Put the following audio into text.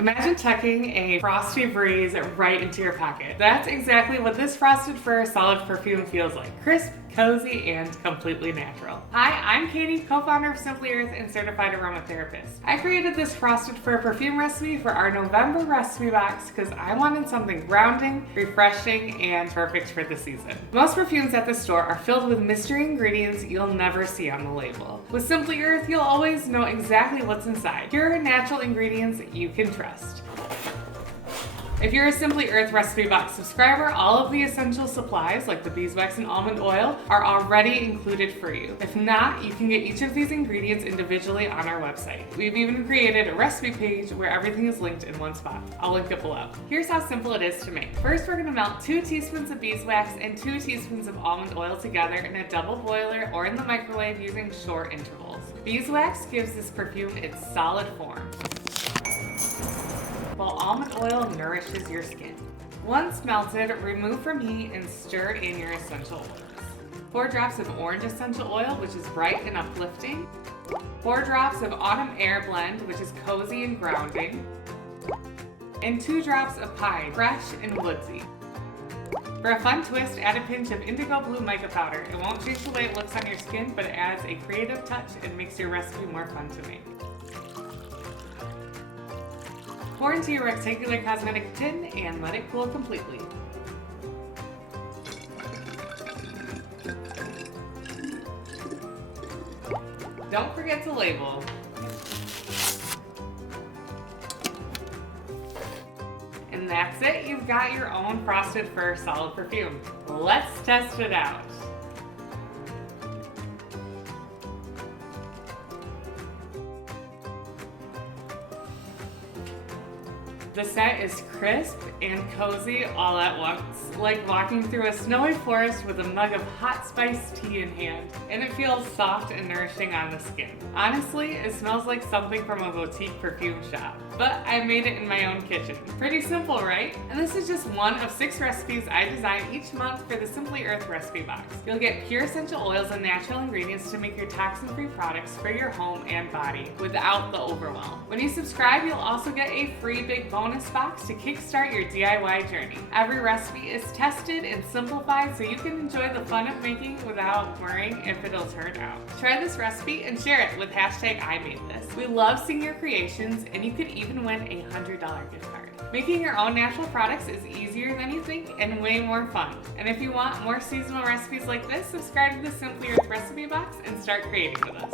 Imagine tucking a frosty breeze right into your pocket. That's exactly what this Frosted Fir Solid Perfume feels like. Crisp, cozy, and completely natural. Hi, I'm Katie, co-founder of Simply Earth and certified aromatherapist. I created this Frosted Fir perfume recipe for our November recipe box because I wanted something grounding, refreshing, and perfect for the season. Most perfumes at the store are filled with mystery ingredients you'll never see on the label. With Simply Earth, you'll always know exactly what's inside. Pure, natural ingredients you can trust. If you're a Simply Earth recipe box subscriber, all of the essential supplies like the beeswax and almond oil are already included for you. If not, you can get each of these ingredients individually on our website. We've even created a recipe page where everything is linked in one spot. I'll link it below. Here's how simple it is to make. First, we're gonna melt 2 teaspoons of beeswax and 2 teaspoons of almond oil together in a double boiler or in the microwave using short intervals. Beeswax gives this perfume its solid form, while almond oil nourishes your skin. Once melted, remove from heat and stir in your essential oils. 4 drops of orange essential oil, which is bright and uplifting. 4 drops of autumn air blend, which is cozy and grounding. And 2 drops of pine, fresh and woodsy. For a fun twist, add a pinch of indigo blue mica powder. It won't change the way it looks on your skin, but it adds a creative touch and makes your recipe more fun to make. Pour into your rectangular cosmetic tin and let it cool completely. Don't forget to label. And that's it, you've got your own Frosted Fir Solid Perfume. Let's test it out. The scent is crisp and cozy all at once, like walking through a snowy forest with a mug of hot spiced tea in hand, and it feels soft and nourishing on the skin. Honestly, it smells like something from a boutique perfume shop, but I made it in my own kitchen. Pretty simple, right? And this is just one of 6 recipes I design each month for the Simply Earth recipe box. You'll get pure essential oils and natural ingredients to make your toxin-free products for your home and body without the overwhelm. When you subscribe, you'll also get a free big bonus box to kickstart your DIY journey. Every recipe is tested and simplified so you can enjoy the fun of making without worrying if it'll turn out. Try this recipe and share it with #IMadeThis. We love seeing your creations, and you could even win a $100 gift card. Making your own natural products is easier than you think and way more fun. And if you want more seasonal recipes like this, subscribe to the Simply Earth recipe box and start creating with us.